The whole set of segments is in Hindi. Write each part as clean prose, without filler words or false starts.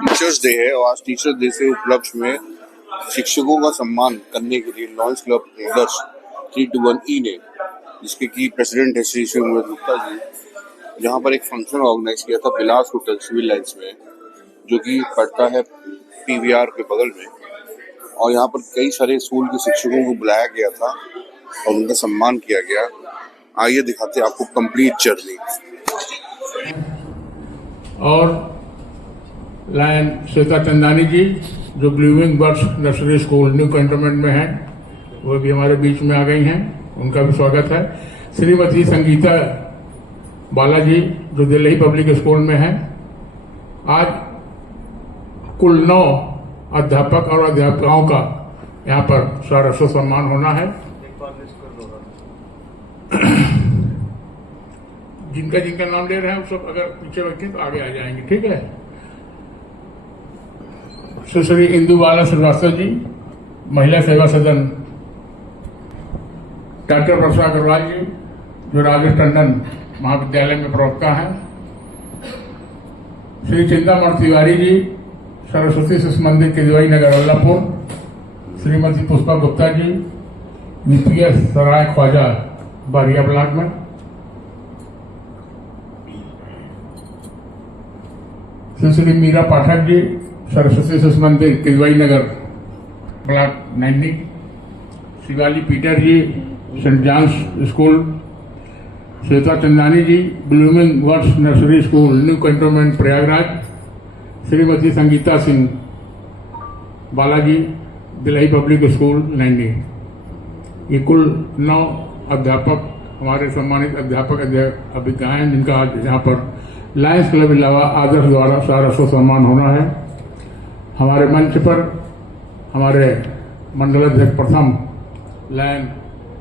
टीचर्स डे है और आज टीचर्स डे से उपलक्ष्य में शिक्षकों का सम्मान करने के लिए लॉयंस क्लब आदर्श 321E ने, जिसके की प्रेसिडेंट है श्री उमेश गुप्ता जी, यहाँ पर एक फंक्शन ऑर्गेनाइज किया था बिलास होटल सिविल लाइन्स में, जो कि पड़ता है PVR के बगल में। और यहाँ पर कई सारे स्कूल के शिक्षकों को बुलाया गया था और उनका सम्मान किया गया। आइए दिखाते हैं आपको कंप्लीट जर्नी। और लायन श्वेता चंदानी जी जो blooming birds nursery school new cantonment में है, वो भी हमारे बीच में आ गई हैं, उनका भी स्वागत है। श्रीमती संगीता बालाजी जो दिल्ली पब्लिक स्कूल में है। आज कुल 9 अध्यापक और अध्यापिकाओं का यहाँ पर सहर्ष सम्मान होना है। जिनका नाम ले रहे हैं सब अगर पीछे बैठे तो आगे आ जाएंगे, ठीक है। सुश्री इंदु बाला श्रीवास्तव जी महिला सेवा सदन। डॉक्टर वर्षा अग्रवाल जी जो राजेश टंडन महाविद्यालय में प्रवक्ता हैं। श्री चिंतामण तिवारी जी सरस्वती शिशु मंदिर केजवाई नगर अल्लापुर। श्रीमती पुष्पा गुप्ता जी UPS सराय ख्वाजा बारिया ब्लॉक में। Shri Meera Pathak ji Saraswati Shishu Mandir Kejwai Nagar block 90। Shivali Peter ji saint John's school. Shweta Chandani ji blooming birds nursery school new cantonment Prayagraj. Shrimati Sangeeta Singh Balaji Delhi public school 90। ये कुल 9 अध्यापक हमारे सम्मानित अध्यापक अध्यापिकाएं जिनका आज यहाँ पर लायंस क्लब इलावा आदर्श द्वारा सहर्ष सम्मान होना है। हमारे मंच पर हमारे मंडल अध्यक्ष प्रथम लायन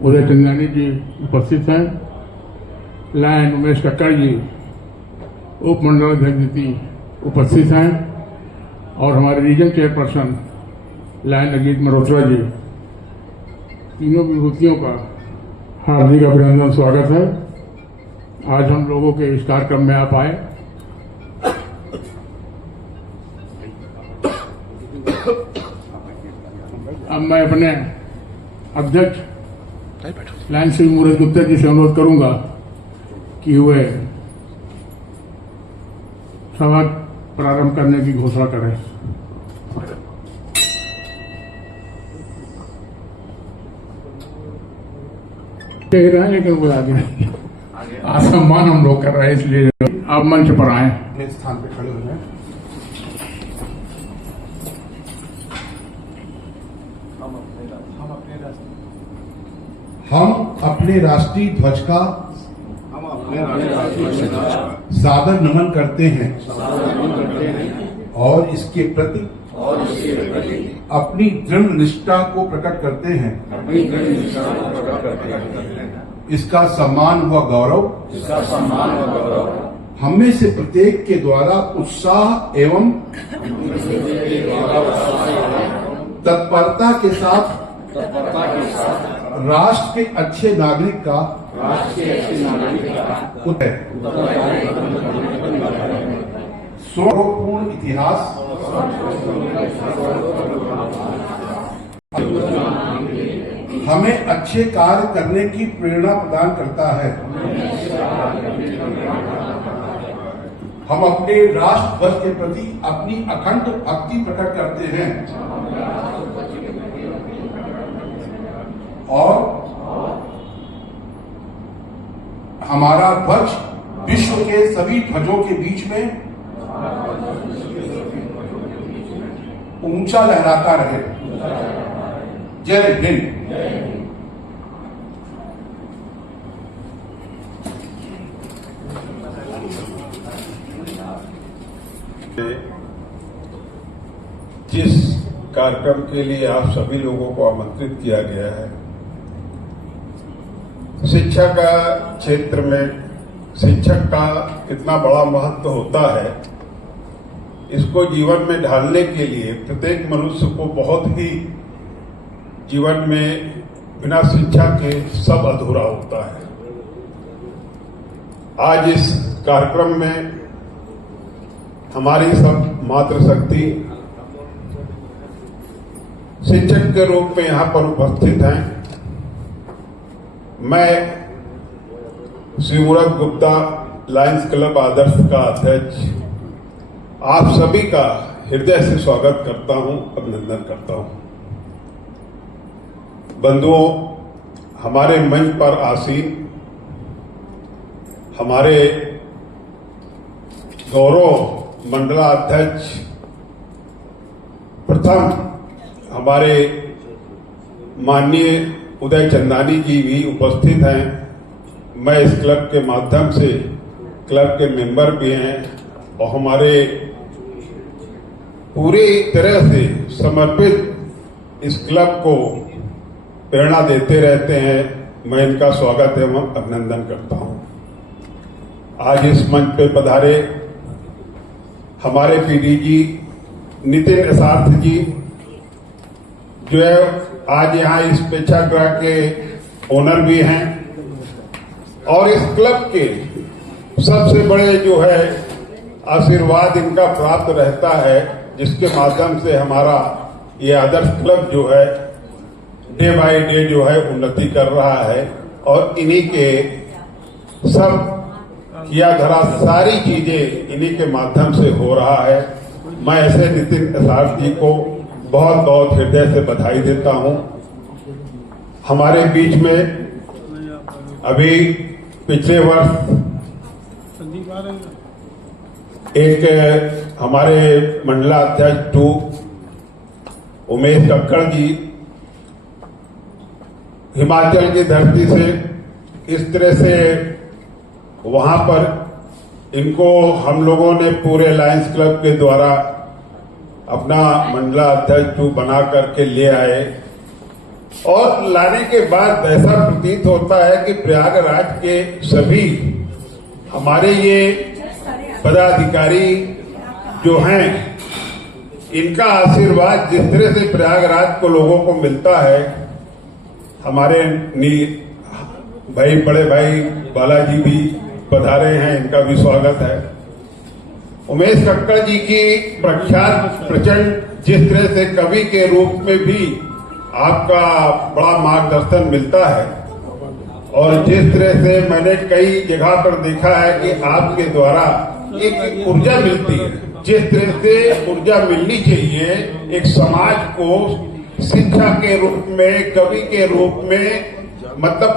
उदय चंदानी जी उपस्थित हैं। लायन उमेश कक्कड़ जी उप मंडल अध्यक्ष द्वितीय उपस्थित हैं और हमारे region chairperson lion Ajit Malhotra ji. तीनों विभूतियों का हार्दिक अभिनंदन स्वागत है। आज हम लोगों के इस कार्यक्रम में आप आए। अब मैं अपने अध्यक्ष लायन श्री उमेश गुप्ता जी से अनुरोध करूंगा कि वे सभा प्रारंभ करने की घोषणा करें। कह रहे हैं लेकिन वो आगे सम्मान हम लोग कर रहे हैं, इसलिए आप मंच पर आए। अपने स्थान पे खड़े हो जाएं। हम अपने राष्ट्रीय ध्वज का सादर नमन करते हैं और इसके प्रति अपनी दृढ़ निष्ठा को प्रकट करते हैं। इसका सम्मान व गौरव हम में से प्रत्येक के द्वारा उत्साह एवं तत्परता के साथ राष्ट्र के अच्छे नागरिक का सौरभपूर्ण इतिहास हमें अच्छे कार्य करने की प्रेरणा प्रदान करता है। हम अपने राष्ट्र ध्वज के प्रति अपनी अखंड भक्ति प्रकट करते हैं और हमारा ध्वज विश्व के सभी ध्वजों के बीच में ऊंचा लहराता रहे। जय हिंद। जिस कार्यक्रम के लिए आप सभी लोगों को आमंत्रित किया गया है, शिक्षा का क्षेत्र में शिक्षक का कितना बड़ा महत्व होता है, इसको जीवन में ढालने के लिए प्रत्येक मनुष्य को बहुत ही जीवन में बिना शिक्षा के सब अधूरा होता है। आज इस कार्यक्रम में हमारी सब मातृशक्ति शिक्षक के रूप में यहाँ पर उपस्थित हैं। मैं श्री मूरत गुप्ता लायंस क्लब आदर्श का अध्यक्ष आप सभी का हृदय से स्वागत करता हूं, अभिनंदन करता हूं। बंधुओं, हमारे मंच पर आसीन हमारे गौरव मंडलाध्यक्ष प्रथम हमारे माननीय उदय चंदानी जी भी उपस्थित हैं। मैं इस क्लब के माध्यम से क्लब के मेंबर भी हैं और हमारे पूरी तरह से समर्पित इस क्लब को प्रेरणा देते रहते हैं। मैं इनका स्वागत एवं अभिनंदन करता हूं। आज इस मंच पे पधारे हमारे पीडी जी नितिन असार्थ जी, जो है आज यहाँ इस प्रेक्षागृह के ओनर भी हैं और इस क्लब के सबसे बड़े जो है आशीर्वाद इनका प्राप्त रहता है, जिसके माध्यम से हमारा ये आदर्श क्लब जो है डे बाय डे जो है उन्नति कर रहा है और इन्हीं के सब किया धरा सारी चीजें इन्हीं के माध्यम से हो रहा है। मैं ऐसे नितिन असार्थ जी को बहुत बहुत हृदय से बधाई देता हूं। हमारे बीच में अभी पिछले वर्ष एक हमारे मंडलाध्यक्ष 2 उमेश कक्कड़ जी हिमाचल की धरती से इस तरह से वहां पर इनको हम लोगों ने पूरे लायंस क्लब के द्वारा अपना मंडलाध्यक्ष बना करके ले आए और लाने के बाद ऐसा प्रतीत होता है कि प्रयागराज के सभी हमारे ये पदाधिकारी जो हैं, इनका आशीर्वाद जिस तरह से प्रयागराज को लोगों को मिलता है, हमारे भाई बड़े भाई बालाजी भी पधारे हैं, इनका भी स्वागत है। उमेश कक्कड़ जी की प्रख्यात प्रचंड जिस तरह से कवि के रूप में भी आपका बड़ा मार्गदर्शन मिलता है और जिस तरह से मैंने कई जगह पर देखा है कि आपके द्वारा एक ऊर्जा मिलती है, जिस तरह से ऊर्जा मिलनी चाहिए एक समाज को शिक्षा के रूप में, कवि के रूप में, मतलब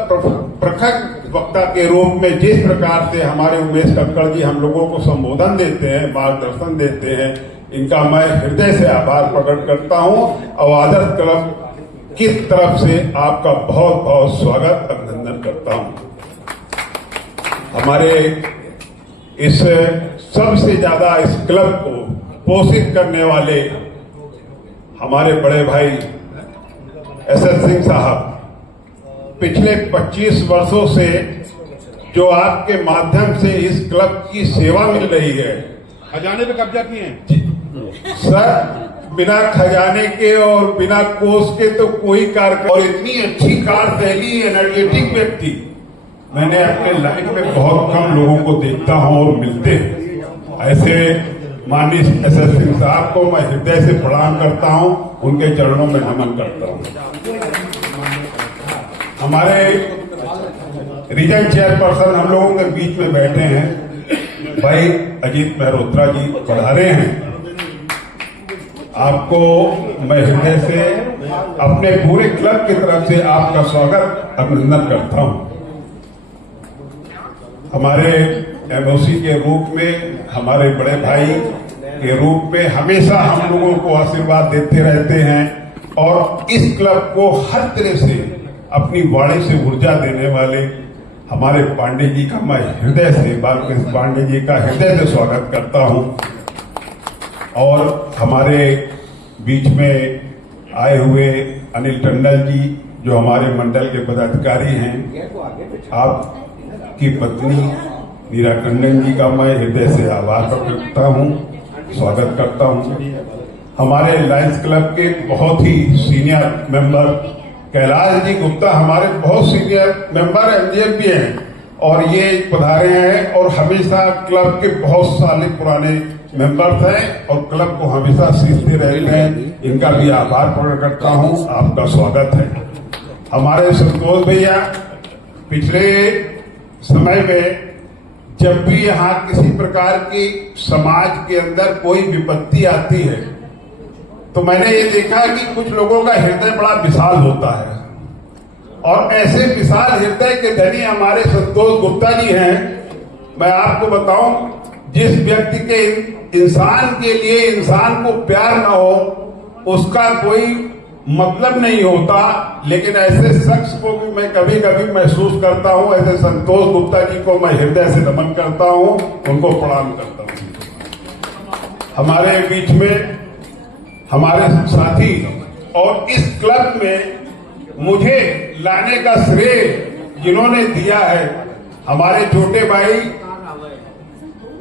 प्रखर वक्ता के रूप में जिस प्रकार से हमारे उमेश कक्कड़ जी हम लोगों को संबोधन देते हैं, मार्गदर्शन देते हैं, इनका मैं हृदय से आभार प्रकट करता हूं और आदर्श क्लब की तरफ से आपका बहुत बहुत स्वागत अभिनंदन करता हूं। हमारे इस सबसे ज्यादा इस क्लब को पोषित करने वाले हमारे बड़े भाई एसएस सिंह साहब पिछले 25 वर्षों से जो आपके माध्यम से इस क्लब की सेवा मिल रही है। खजाने पे कब्जा किए हैं सर, बिना खजाने के और बिना कोष के तो कोई कार्य, और इतनी अच्छी कार्यशैली एनर्जेटिक व्यक्ति मैंने अपने लाइफ में बहुत कम लोगों को देखता हूं और मिलते हैं। ऐसे माननीय एसएस सिंह साहब को मैं हृदय से प्रणाम करता हूं, उनके चरणों में नमन करता हूं। हमारे रीजन चेयरपर्सन हम लोगों के बीच में बैठे हैं, भाई अजीत मेहरोत्रा जी पधारे हैं। आपको मैं हृदय से अपने पूरे क्लब की तरफ से आपका स्वागत अभिनंदन करता हूं। हमारे एमओसी के रूप में, हमारे बड़े भाई के रूप में हमेशा हम लोगों को आशीर्वाद देते रहते हैं और इस क्लब को हर तरह से अपनी वाणी से ऊर्जा देने वाले हमारे पांडे जी का मैं हृदय से, बालकृष्ण पांडे जी का हृदय से स्वागत करता हूं। और हमारे बीच में आए हुए अनिल टंडन जी जो हमारे मंडल के पदाधिकारी हैं, आपकी पत्नी मीरा टंडन जी का मैं हृदय से आभार प्रकट करता हूं, स्वागत करता हूं। हमारे लायंस क्लब के बहुत ही सीनियर मेंबर कैलाश जी गुप्ता हमारे बहुत सीनियर मेंबर एमजीएम भी हैं और ये पधारे हैं और हमेशा क्लब के बहुत साल पुराने मेंबर्स हैं और क्लब को हमेशा सीखते रहते हैं, इनका भी आभार प्रकट करता हूं। आपका स्वागत है। हमारे संतोष भैया पिछले समय में जब भी यहाँ किसी प्रकार की समाज के अंदर कोई विपत्ति आती है तो मैंने ये देखा कि कुछ लोगों का हृदय बड़ा विशाल होता है और ऐसे विशाल हृदय के धनी हमारे संतोष गुप्ता जी हैं। मैं आपको बताऊं, जिस व्यक्ति के इंसान के लिए इंसान को प्यार न हो उसका कोई मतलब नहीं होता, लेकिन ऐसे शख्स को भी मैं कभी कभी महसूस करता हूं। ऐसे संतोष गुप्ता जी को मैं हृदय से नमन करता हूं, उनको प्रणाम करता हूं। हमारे बीच में हमारे साथी और इस क्लब में मुझे लाने का श्रेय जिन्होंने दिया है, हमारे छोटे भाई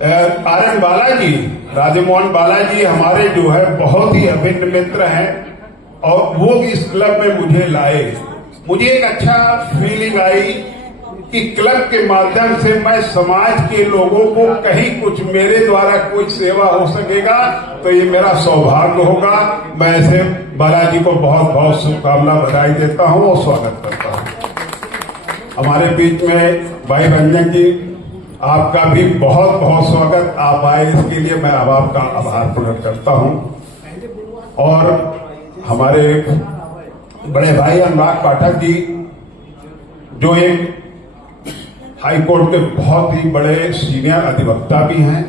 आर्यन बालाजी, राजमोहन बालाजी हमारे जो है बहुत ही अभिन्न मित्र हैं और वो इस क्लब में मुझे लाए। मुझे एक अच्छा फीलिंग आई कि क्लब के माध्यम से मैं समाज के लोगों को कहीं कुछ मेरे द्वारा कोई सेवा हो सकेगा तो ये मेरा सौभाग्य होगा। मैं ऐसे बालाजी को बहुत बहुत शुभकामना बधाई देता हूं और स्वागत करता हूं। हमारे बीच में भाई रंजन जी, आपका भी बहुत बहुत स्वागत। आप आए इसके लिए मैं आपका आभार प्रकट करता हूं। और हमारे बड़े भाई अनुराग पाठक जी जो एक हाई कोर्ट के बहुत ही बड़े सीनियर अधिवक्ता भी हैं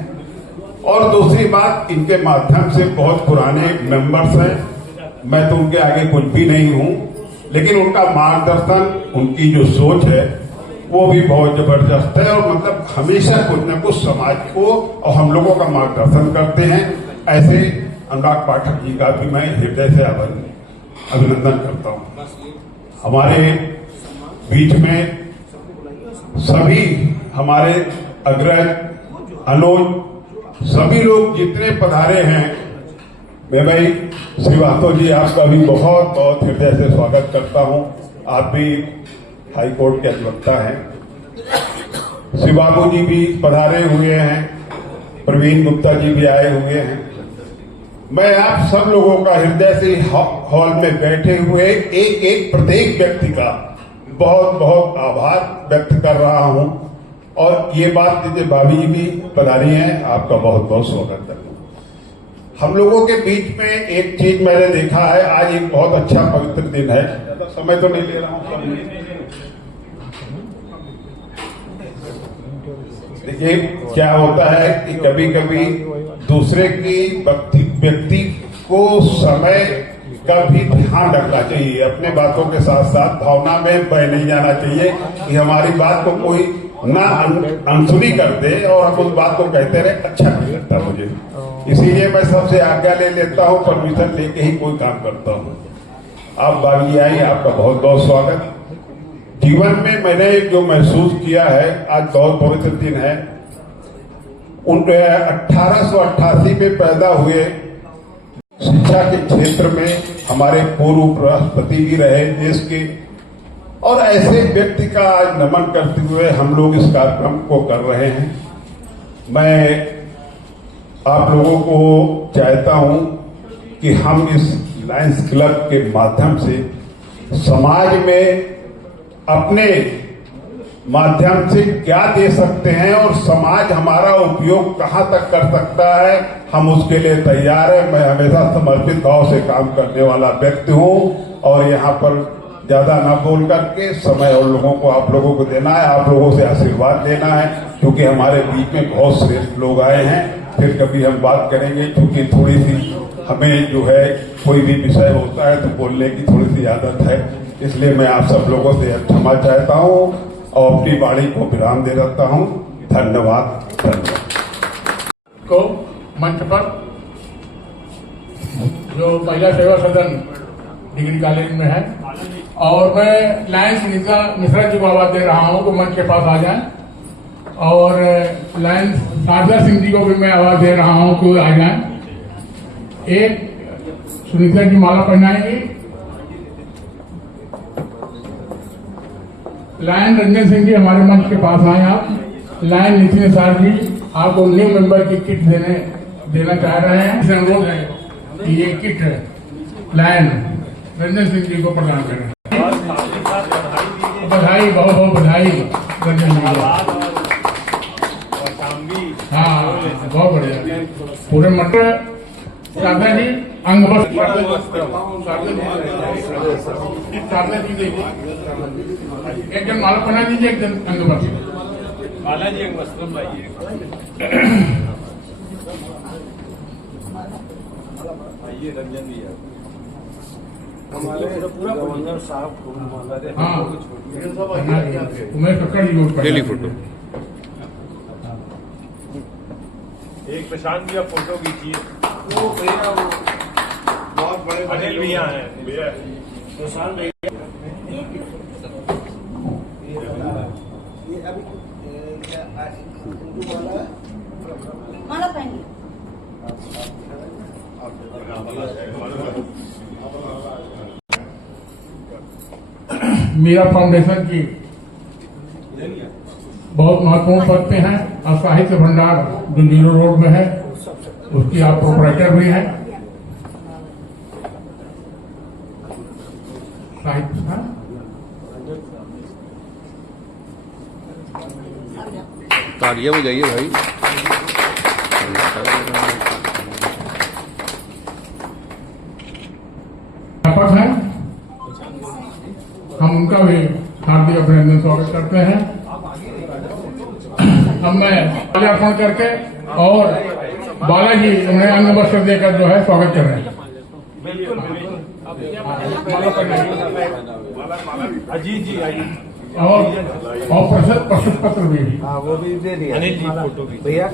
और दूसरी बात इनके माध्यम से बहुत पुराने मेंबर्स हैं। मैं तो उनके आगे कुछ भी नहीं हूं, लेकिन उनका मार्गदर्शन, उनकी जो सोच है वो भी बहुत जबरदस्त है और मतलब हमेशा कुछ न कुछ समाज को और हम लोगों का मार्गदर्शन करते हैं। ऐसे अनुराग पाठक जी का भी मैं हृदय से अभिनंदन करता हूं। हमारे बीच में सभी हमारे अग्रज, अनुज, सभी लोग जितने पधारे हैं, मैं भाई श्रीवास्तव जी आपका भी बहुत बहुत हृदय से स्वागत करता हूं। आप भी हाई कोर्ट के अधिवक्ता हैं। श्री बाबू जी भी पधारे हुए हैं, प्रवीण गुप्ता जी भी आए हुए हैं। मैं आप सब लोगों का हृदय से हॉल में बैठे हुए एक एक प्रत्येक व्यक्ति का बहुत बहुत आभार व्यक्त कर रहा हूं। और ये बात जैसे भाभी जी भी पधारी हैं, आपका बहुत बहुत स्वागत है। हम लोगों के बीच में एक चीज मैंने देखा है, आज एक बहुत अच्छा पवित्र दिन है। ज्यादा समय तो नहीं ले रहा हूं। देखिए क्या होता है कि कभी कभी दूसरे की व्यक्ति को समय का भी ध्यान रखना चाहिए। अपने बातों के साथ साथ भावना में बह नहीं जाना चाहिए कि हमारी बात को कोई ना अनसुनी कर दे और हम उस बात को कहते रहे, अच्छा नहीं लगता मुझे। इसीलिए मैं सबसे आज्ञा ले लेता हूँ, परमिशन लेके ही कोई काम करता हूँ। आप बागी आई, आपका बहुत बहुत स्वागत। जीवन में मैंने जो महसूस किया है, आज बहुत पवित्र दिन है। 1888 में पैदा हुए, शिक्षा के क्षेत्र में हमारे पूर्व राष्ट्रपति भी रहे देश के, और ऐसे व्यक्ति का आज नमन करते हुए हम लोग इस कार्यक्रम को कर रहे हैं। मैं आप लोगों को चाहता हूं कि हम इस लायंस क्लब के माध्यम से समाज में अपने माध्यम से क्या दे सकते हैं और समाज हमारा उपयोग कहां तक कर सकता है, हम उसके लिए तैयार है। मैं हमेशा समर्पित भाव से काम करने वाला व्यक्ति हूं और यहाँ पर ज्यादा ना बोल करके समय और लोगों को आप लोगों को देना है, आप लोगों से आशीर्वाद लेना है, क्योंकि हमारे बीच में बहुत श्रेष्ठ लोग आए हैं। फिर कभी हम बात करेंगे, क्योंकि थोड़ी सी हमें जो है कोई भी विषय होता है तो बोलने की थोड़ी सी आदत है, इसलिए मैं आप सब लोगों से क्षमा चाहता हूँ और अपनी वाणी को विराम दे देता हूँ। धन्यवाद। को मंच पर जो महिला सेवा सदन डिग्री कॉलेज में है, और मैं लायंस मिश्रा जी को आवाज दे रहा हूँ कि मंच के पास आ जाएं, और लायंस शारदा सिंह जी को भी मैं आवाज दे रहा हूँ कि आ जाएं। एक सुनीता जी माला पहनाएंगी, लायन रंजन सिंह जी हमारे मंच के पास आए आप। लायन नितिन सार जी आपको न्यू मेंबर की किट देना चाह रहे हैं। इसे अनुरोध है कि ये किट लायन रंजन सिंह जी को प्रदान करें। बधाई, बहुत बहुत बधाई रंजन जी को। हाँ, बहुत बढ़िया। पूरे मटर शारदा जी अंग वस्त्र शारदा जी देखिए, एक जन माला पहना दीजिए, एक जन अंग वस्त्र। माला जी अंग वस्त्र भाई रंजन भी है पूरा गवर्नर साहब को माला दे। हाँ, उमेश कक्कड़ जी को डेली फोटो। एक प्रशांत जी फोटो खींचिए। वो भैया वो बहुत बड़े अनिल भैया हैं प्रशांत भैया माला पहनिए। मीरा फाउंडेशन की बहुत महत्वपूर्ण पद पे हैं और साहित्य भंडार जो नीरो रोड में है उसकी आप प्रोपराइटर भी हैं। साहित्य हाँ? तालियां बजाइए भाई। अध्यापक हैं, हम उनका भी हार्दिक अभिनंदन स्वागत करते हैं। अब मैं माल्यार्पण करके और बालाजी उन्हें अंग वस्त्र देकर जो है स्वागत कर रहे हैं। अजीत जी और प्रशस्ति पत्र भी। वो भी दे दिया। अनिल जी फोटो भी भैया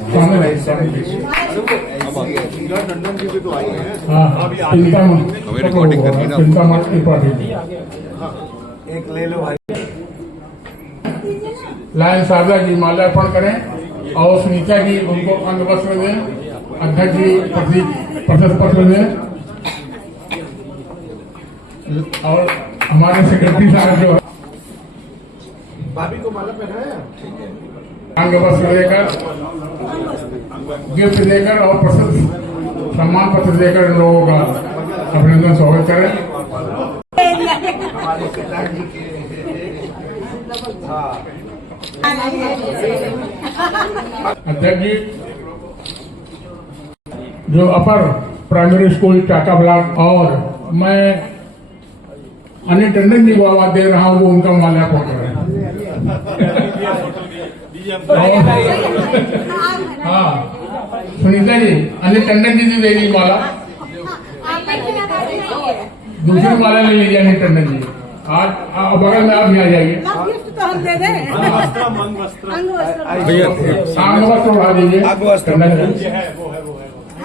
टंडन जी भी तो आई है। हाँ, चिंता मत त्रिपाठी एक ले लो भाई। लायन शारदा जी माल्यार्पण करें और सुनीता जी उनको अंग वस्त्र दें। अध्यक्ष जी प्रशस्ति पत्र दें और हमारे सेक्रेटरी साहब जो है भाभी को माला पहनाया। अंग वस्त्र देकर, गिफ्ट देकर और प्रशस्ति सम्मान पत्र देकर इन लोगों का अभिनंदन स्वागत करें। अध्यक्ष जी जो upper primary school Tata block और मैं अनिल टंडन जी को आवाज दे रहा हूँ वो उनका माल्यार्पण कर रहे हैं। हाँ, सुनीता जी अनिल टंडन जी दे दी माला, दूसरी माला ले लीजिए अनिल टंडन जी। आज बगल में आप भी आ जाइए। गिफ्ट तो हम दे दें। अंग वस्त्र अंग वस्त्र उठा दीजिए। टंडन जी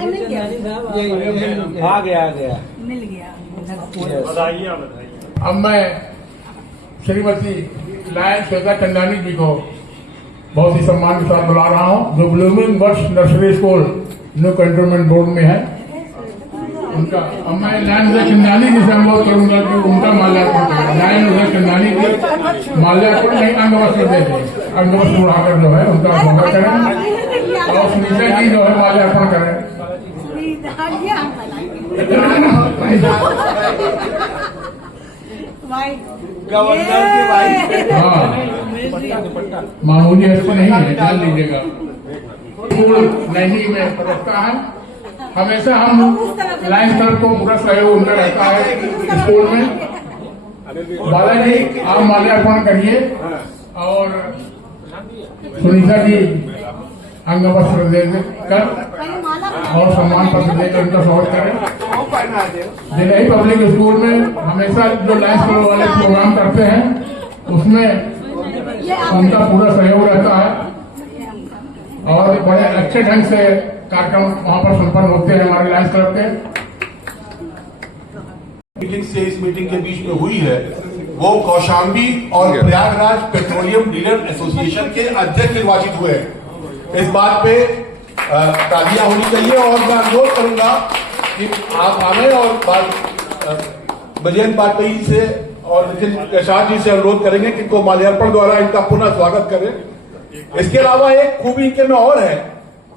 मिल गया। आ गया मिल गया। बधाइयाँ। अब मैं श्रीमती लायन श्वेता चंदानी जी को बहुत ही सम्मान के साथ बुला रहा हूँ जो blooming birds nursery school new cantonment board में है। उनका अब मैं लायन चंदानी जी से अनुरोध करूंगा कि उनका माल्यार्पण करें। लायन चंदानी जी माल्यार्पण नहीं अंग वस्त्र देते, अंग वस्त्र उड़ाकर जो है उनका स्वागत करें और सुनीता जी जो है माल्यार्पण करें। गवर्नर की वाइफ। हाँ, मामूली हस्ती नहीं है, जान लीजिएगा। स्कूल नैनी में रखता है, हमेशा हम लायंस क्लब को पूरा सहयोग उनका रहता है स्कूल में। बालाजी आप माल्यार्पण करिए और सुनीता जी अंग वस्त्र देकर और सम्मान पत्र देकर उनका स्वागत करें। दिल्ली पब्लिक स्कूल में हमेशा जो लायंस क्लब वाले प्रोग्राम करते हैं उसमें उनका पूरा सहयोग रहता है और बड़े अच्छे ढंग से कार्यक्रम वहाँ पर संपन्न होते हैं हमारे लायंस क्लब के। मीटिंग से इस मीटिंग के बीच में हुई है वो कौशाम्बी और प्रयागराज पेट्रोलियम डीलर एसोसिएशन के अध्यक्ष निर्वाचित हुए हैं। इस बात पे तालियां होनी चाहिए और मैं अनुरोध करूंगा कि आप आए और बजरंग पाटिल से और नितिन प्रसाद जी से अनुरोध करेंगे कि इनको माल्यार्पण द्वारा इनका पुनः स्वागत करें। इसके अलावा एक खूबी इनके में और है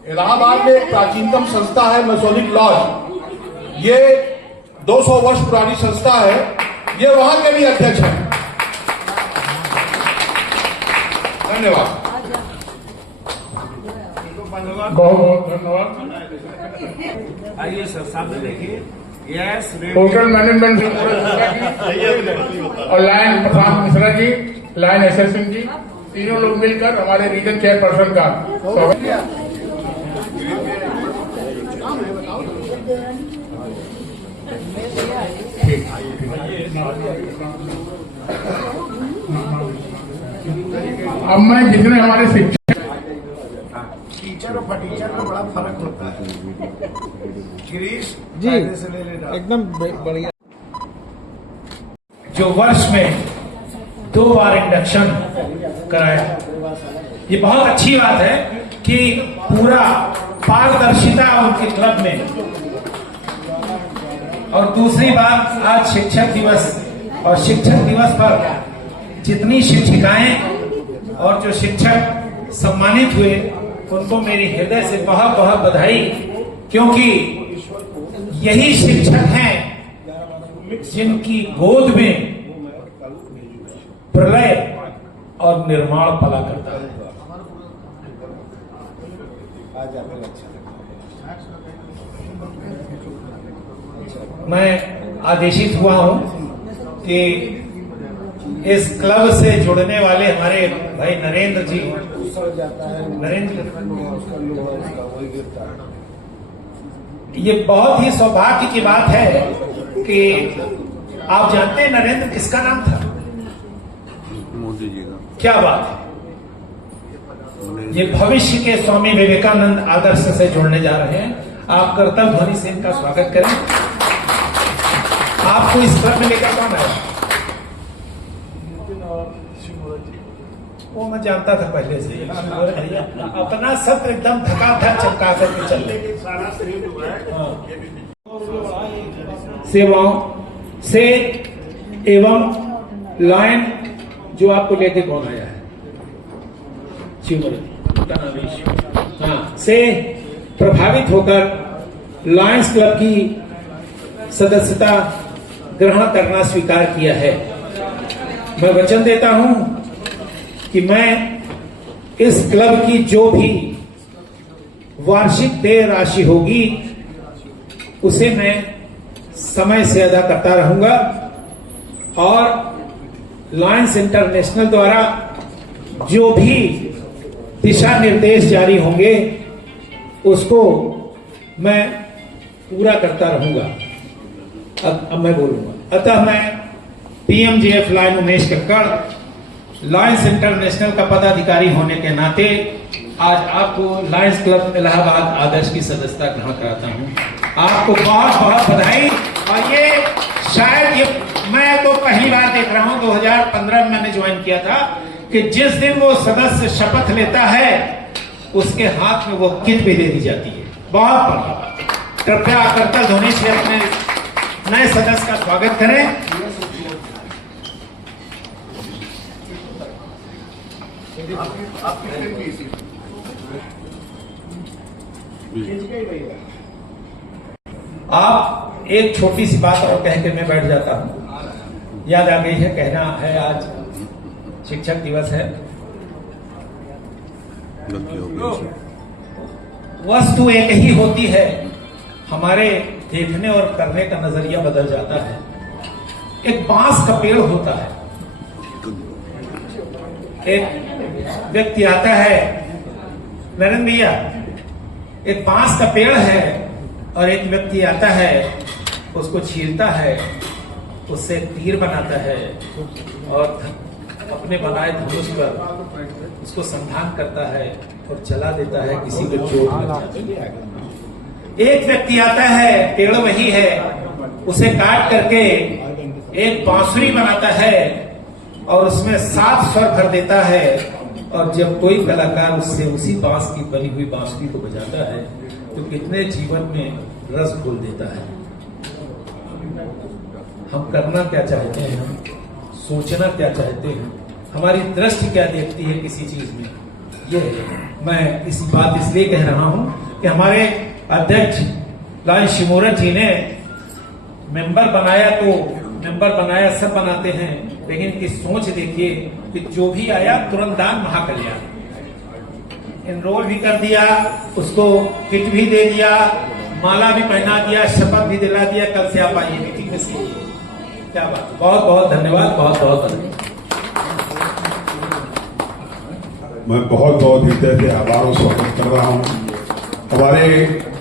इलाहाबाद में एक प्राचीनतम संस्था है मैसोनिक लॉज। ये 200 वर्ष पुरानी संस्था है। ये वहां के भी अध्यक्ष हैं। धन्यवाद। बहुत बहुत धन्यवाद। आइए सर, सामने देखिए। यस, होटल मैनेजमेंट से और line Prashant Mishra ji, line SSN जी, तीनों लोग मिलकर हमारे रीजन चेयरपर्सन का स्वागत किया। अब मैं जितने हमारे शिक्षक टीचर और फटीचर में बड़ा फर्क होता है। गिरीश जी, से ले लेना। एकदम बढ़िया। जो वर्ष में 2 बार इंडक्शन कराया, ये बहुत अच्छी बात है कि पूरा पारदर्शिता उनके क्लब में। और दूसरी बात, आज शिक्षक दिवस, और शिक्षक दिवस पर जितनी शिक्षिकाएं और जो शिक्षक सम्मानित हुए उनको मेरी हृदय से बहुत बहुत बधाई, क्योंकि यही शिक्षक हैं जिनकी गोद में प्रलय और निर्माण पला करता है। मैं आदेशित हुआ हूं कि इस क्लब से जुड़ने वाले हमारे भाई नरेंद्र जी, ये बहुत ही सौभाग्य की बात है कि आप जानते हैं नरेंद्र किसका नाम था? मोदी जी का। क्या बात है। ये भविष्य के स्वामी विवेकानंद आदर्श से जुड़ने जा रहे हैं। आप कर्तव्य ध्वनि से इनका स्वागत करें। आपको इस क्लब में लेकर कौन आया? वो मैं जानता था पहले से। अपना सत्र एकदम थका चमका करके चल रहे। सेवाओं से एवं लाइन जो आपको लेके कौन आया है? हाँ, से प्रभावित होकर लायंस क्लब की सदस्यता ग्रहण करना स्वीकार किया है। मैं वचन देता हूं कि मैं इस क्लब की जो भी वार्षिक देय राशि होगी उसे मैं समय से अदा करता रहूंगा, और लायंस इंटरनेशनल द्वारा जो भी दिशा निर्देश जारी होंगे उसको मैं पूरा करता रहूंगा। अब मैं बोलूंगा। अतः मैं PMJF lion Umesh Kakkar Lions International का पदाधिकारी होने के नाते आज आपको लायंस क्लब इलाहाबाद आदर्श की सदस्यता ग्रहण कराता हूं। आपको बहुत बहुत बधाई। और ये शायद ये मैं तो पहली बार देख रहा हूं, 2015 में मैंने ज्वाइन किया था, कि जिस दिन वो सदस्य शपथ लेता है उसके हाथ में वो किट भी दे दी जाती है। बहुत बढ़िया। कृपया कर्तव्य ध्वनि से अपने नए सदस्य का स्वागत करें। आप एक छोटी सी बात और कह के मैं बैठ जाता हूं। याद आ गई है, कहना है आज शिक्षक दिवस है। वस्तु एक ही होती है, हमारे देखने और करने का नजरिया बदल जाता है। एक बांस का पेड़ होता है, एक व्यक्ति आता है, नरेंद्र भैया, एक बांस का पेड़ है और एक व्यक्ति आता है, उसको चीरता है, उससे तीर बनाता है और अपने बनाए धनुष पर उसको संधान करता है और चला देता है, किसी को चोट लग जाती है। एक व्यक्ति आता है, पेड़ वही है, उसे काट करके एक बांसुरी बनाता है और उसमें 7 स्वर भर देता है, और जब कोई कलाकार उससे उसी बांस की बनी हुई बांसुरी को बजाता है तो कितने जीवन में रस घोल देता है। हम करना क्या चाहते हैं, हम सोचना क्या चाहते हैं, हमारी दृष्टि क्या देखती है किसी चीज में, ये मैं इस बात इसलिए कह रहा हूं कि हमारे अध्यक्ष लाइन शिमोरन जी ने मेंबर बनाया सब बनाते हैं, लेकिन इनकी सोच देखिए कि जो भी आया तुरंत दान महाकल्याण। एनरोल भी कर दिया, उसको किट भी दे दिया, माला भी पहना दिया, शपथ भी दिला दिया, कल से आप आइए मीटिंग में से। क्या बात, बहुत बहुत धन्यवाद, बहुत बहुत धन्यवाद। मैं बहुत बहुत हृदय से आभार और स्वागत कर रहा हूँ। हमारे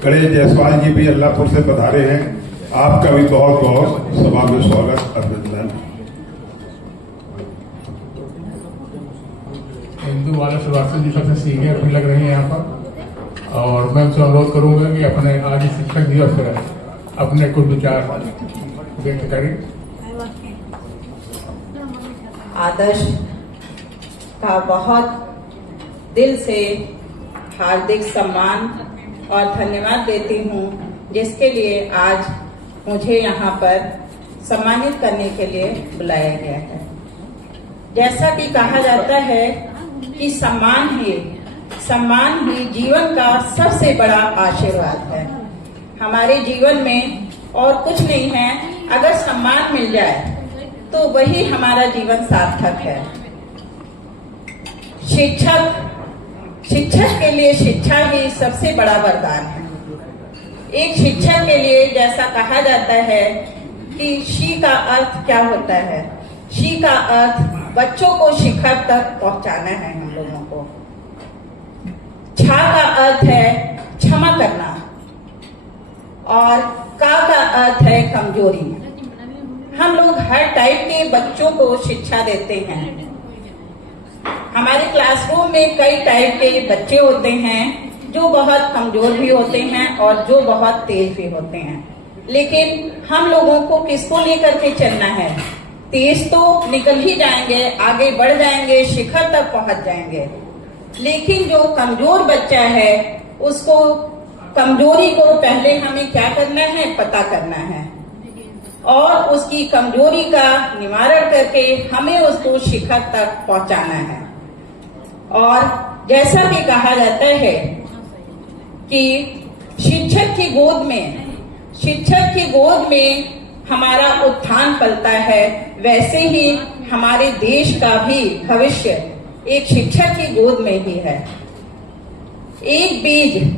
गणेश जायसवाल जी भी अल्लाहपुर से पधारे हैं, आपका भी बहुत बहुत सभा में स्वागत, अभिनंदन। हिंदू वाले श्रीवास्तव जी सबसे सीनियर भी लग रहे हैं यहाँ पर, और मैं उनसे अनुरोध करूंगा कि अपने आज शिक्षक दिवस पर अपने कुछ विचार व्यक्त करें। आदर्श का बहुत दिल से हार्दिक सम्मान और धन्यवाद देती हूँ, जिसके लिए आज मुझे यहाँ पर सम्मानित करने के लिए बुलाया गया है। जैसा कि कहा जाता है कि सम्मान ही जीवन का सबसे बड़ा आशीर्वाद है। हमारे जीवन में और कुछ नहीं है, अगर सम्मान मिल जाए तो वही हमारा जीवन सार्थक है। शिक्षक के लिए शिक्षा ही सबसे बड़ा वरदान है। एक शिक्षक के लिए जैसा कहा जाता है कि शी का अर्थ क्या होता है, शी का अर्थ बच्चों को शिखर तक पहुंचाना है हम लोगों को। छा का अर्थ है क्षमा करना, और का अर्थ है कमजोरी। हम लोग हर टाइप के बच्चों को शिक्षा देते हैं। हमारे क्लासरूम में कई टाइप के बच्चे होते हैं, जो बहुत कमजोर भी होते हैं और जो बहुत तेज भी होते हैं। लेकिन हम लोगों को किसको लेकर के चलना है? तेज तो निकल ही जाएंगे, आगे बढ़ जाएंगे, शिखर तक पहुंच जाएंगे, लेकिन जो कमजोर बच्चा है उसको कमजोरी को पहले हमें क्या करना है, पता करना है, और उसकी कमजोरी का निवारण करके हमें उसको शिखर तक पहुंचाना है। और जैसा कि कहा जाता है कि शिक्षक की गोद में हमारा उत्थान पलता है, वैसे ही हमारे देश का भी भविष्य एक शिक्षक की गोद में ही है।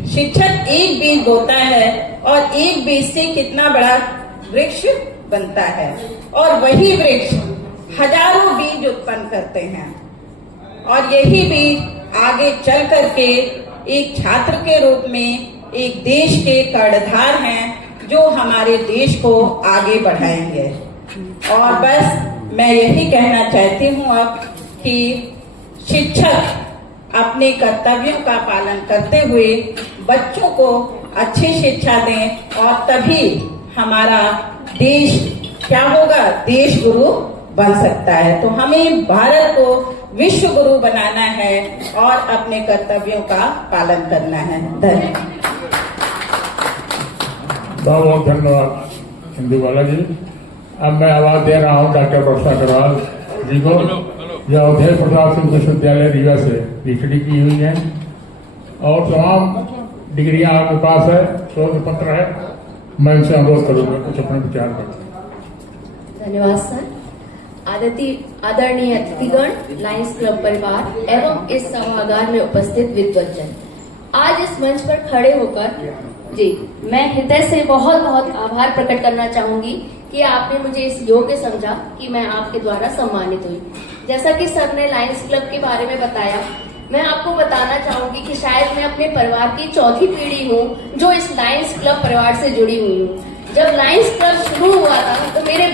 शिक्षक एक बीज बोता है और एक बीज से कितना बड़ा वृक्ष बनता है, और वही वृक्ष हजारों बीज उत्पन्न करते हैं, और यही बीज आगे चल करके एक छात्र के रूप में एक देश के कर्णधार हैं, जो हमारे देश को आगे बढ़ाएंगे। और बस मैं यही कहना चाहती हूँ अब कि शिक्षक अपने कर्तव्यों का पालन करते हुए बच्चों को अच्छी शिक्षा दें, और तभी हमारा देश क्या होगा, देश गुरु बन सकता है। तो हमें भारत को विश्व गुरु बनाना है और अपने कर्तव्यों का पालन करना है। धन्यवाद। बहुत बहुत धन्यवाद हिंदू वाला जी। अब मैं आवाज दे रहा हूँ डॉक्टर वर्षा अग्रवाल जी को, जो अवधेश प्रताप सिंह विश्वविद्यालय रीवा से PhD की हुई है, और तमाम डिग्रियां आपके पास है, शोध पत्र है। मैं इनसे अनुरोध करूंगा कुछ अपने विचार करें। धन्यवाद सर। आदरणीय अतिथिगण, लायंस क्लब परिवार एवं इस सभागार में उपस्थित विद्वज्जन, आज इस मंच पर खड़े होकर मैं हृदय से बहुत बहुत आभार प्रकट करना चाहूंगी कि आपने मुझे इस योग्य समझा कि मैं आपके द्वारा सम्मानित हुई। जैसा कि सर ने लायंस क्लब के बारे में बताया, मैं आपको बताना चाहूंगी कि शायद मैं अपने परिवार की चौथी पीढ़ी हूँ जो इस लायंस क्लब परिवार से जुड़ी हुई हूँ। जब लायंस क्लब शुरू हुआ था तो मेरे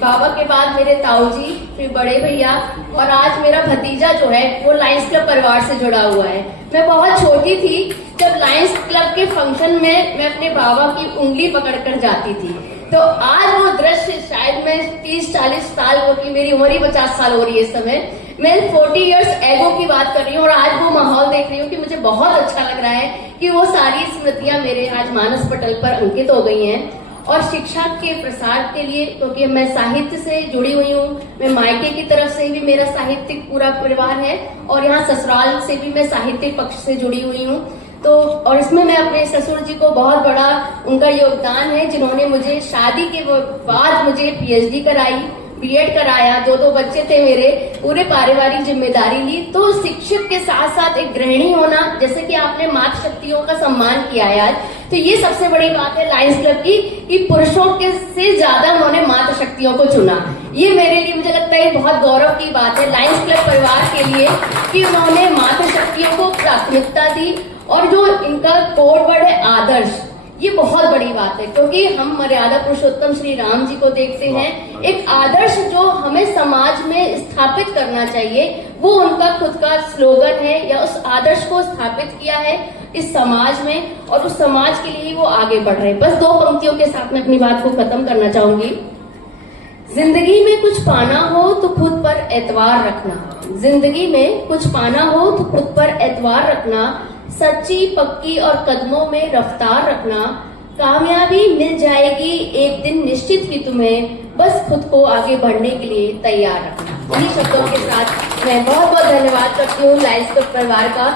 बाबा के बाद मेरे ताऊ जी, फिर बड़े भैया, और आज मेरा भतीजा जो है वो लायंस क्लब परिवार से जुड़ा हुआ है। मैं बहुत छोटी थी जब लायंस क्लब के फंक्शन में मैं अपने बाबा की उंगली पकड़कर जाती थी। तो आज वो दृश्य, शायद मैं 30-40 साल की मेरी उम्र ही 50 साल हो रही है इस समय, मैं 40 इयर्स एगो की बात कर रही हूँ, और आज वो माहौल देख रही हूँ कि मुझे बहुत अच्छा लग रहा है कि वो सारी स्मृतियां मेरे आज मानस पटल पर अंकित हो गई हैं। और शिक्षा के प्रसार के लिए, क्योंकि मैं साहित्य से जुड़ी हुई हूँ, मैं मायके की तरफ से भी मेरा साहित्यिक पूरा परिवार है और यहाँ ससुराल से भी मैं साहित्यिक पक्ष से जुड़ी हुई हूँ। तो और इसमें मैं अपने ससुर जी को बहुत बड़ा उनका योगदान है, जिन्होंने मुझे शादी के बाद मुझे पीएचडी कराई, बीएड कराया, 2 बच्चे थे मेरे, पूरे पारिवारिक जिम्मेदारी ली। तो शिक्षक के साथ साथ एक गृहिणी होना, जैसे कि आपने मातृ शक्तियों का सम्मान किया है आज, तो ये सबसे बड़ी बात है लायंस क्लब की कि पुरुषों के से ज्यादा उन्होंने मातृ शक्तियों को चुना। ये मेरे लिए मुझे लगता है बहुत गौरव की बात है लायंस क्लब परिवार के लिए कि उन्होंने मातृ शक्तियों को प्राथमिकता दी। और जो इनका कोड वर्ड है आदर्श, ये बहुत बड़ी बात है, क्योंकि हम मर्यादा पुरुषोत्तम श्री राम जी को देखते हैं। एक आदर्श जो हमें समाज में स्थापित करना चाहिए, वो उनका खुद का स्लोगन है, या उस आदर्श को स्थापित किया है इस समाज में, और उस समाज के लिए वो आगे बढ़ रहे हैं। बस 2 पंक्तियों के साथ मैं अपनी बात को खत्म करना चाहूंगी। जिंदगी में कुछ पाना हो तो खुद पर एतवार रखना, जिंदगी में कुछ पाना हो तो खुद पर एतवार रखना, सच्ची पक्की और कदमों में रफ्तार रखना, कामयाबी मिल जाएगी एक दिन निश्चित ही तुम्हें, बस खुद को आगे बढ़ने के लिए तैयार रखना। इन्हीं शब्दों के साथ मैं बहुत बहुत धन्यवाद करती हूँ लायंस क्लब परिवार का,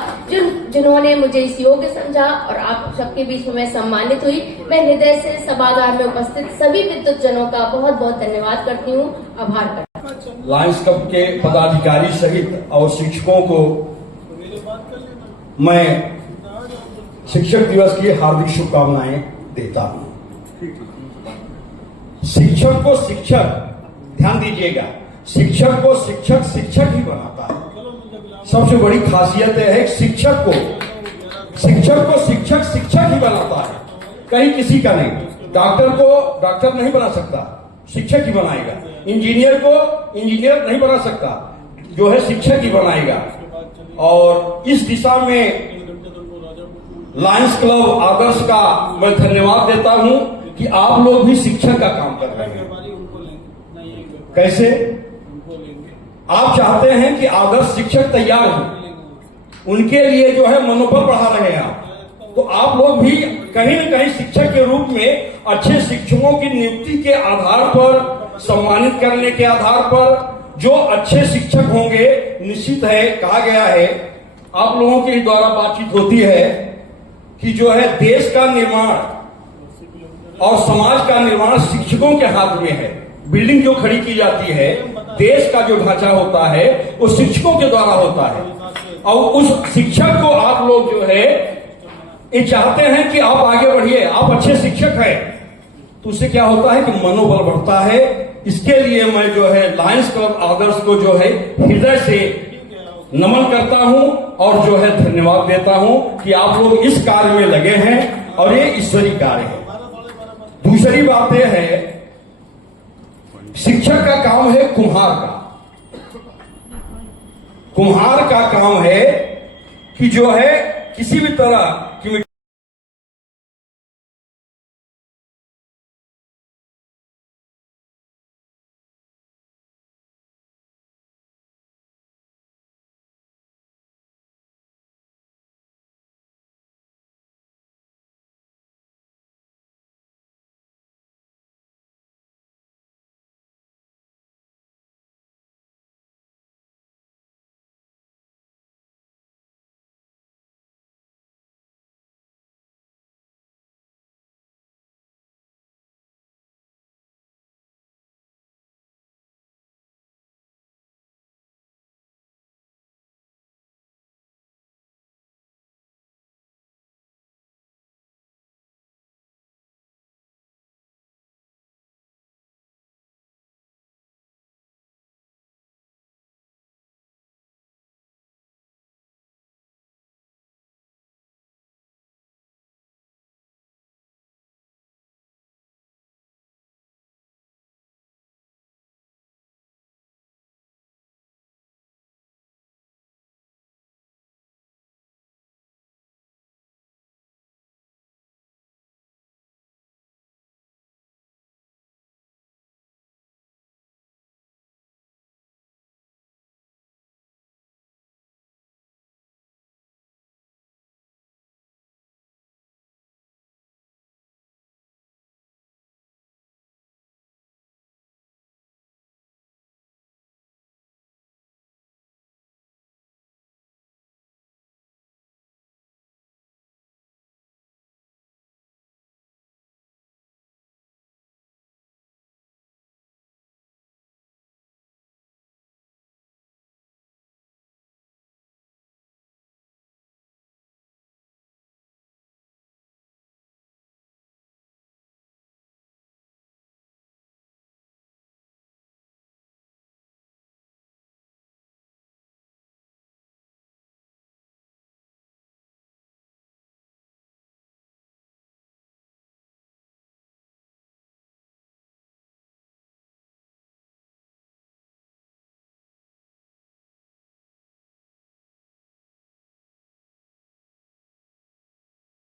जिन्होंने मुझे इस योग्य समझा और आप सबके बीच में मैं सम्मानित हुई। मैं हृदय से सभागार में उपस्थित सभी विद्युत जनों का बहुत बहुत धन्यवाद करती हूँ, आभार करती हूँ। लायंस क्लब के पदाधिकारी सहित और शिक्षकों को मैं शिक्षक दिवस की हार्दिक शुभकामनाएं देता हूं। शिक्षक को शिक्षक, ध्यान दीजिएगा, शिक्षक को शिक्षक शिक्षक ही बनाता है। सबसे बड़ी खासियत है शिक्षक को शिक्षक शिक्षक ही बनाता है, कहीं किसी का नहीं। डॉक्टर को डॉक्टर नहीं बना सकता, शिक्षक ही बनाएगा। इंजीनियर को इंजीनियर नहीं बना सकता, जो है शिक्षक ही बनाएगा। और इस दिशा में लायंस क्लब आदर्श का मैं धन्यवाद देता हूं कि आप लोग भी शिक्षक का काम कर रहे हैं। कैसे? आप चाहते हैं कि आदर्श शिक्षक तैयार हो, उनके लिए जो है मनोबल बढ़ा रहे हैं आप। तो आप लोग भी कहीं न कहीं शिक्षक के रूप में अच्छे शिक्षकों की नियुक्ति के आधार पर, सम्मानित करने के आधार पर जो अच्छे शिक्षक होंगे, निश्चित है, कहा गया है, आप लोगों के द्वारा बातचीत होती है कि जो है देश का निर्माण और समाज का निर्माण शिक्षकों के हाथ में है। बिल्डिंग जो खड़ी की जाती है, देश का जो ढांचा होता है, वो शिक्षकों के द्वारा होता है। और उस शिक्षक को आप लोग जो है ये चाहते हैं कि आप आगे बढ़िए, आप अच्छे शिक्षक हैं, तो उससे क्या होता है कि मनोबल बढ़ता है। इसके लिए मैं जो है लायंस क्लब आदर्श को जो है हृदय से नमन करता हूं और जो है धन्यवाद देता हूं कि आप लोग इस कार्य में लगे हैं और ये ईश्वरीय कार्य है। दूसरी बात यह है, शिक्षक का काम है कुम्हार का। कुम्हार का काम है कि जो है किसी भी तरह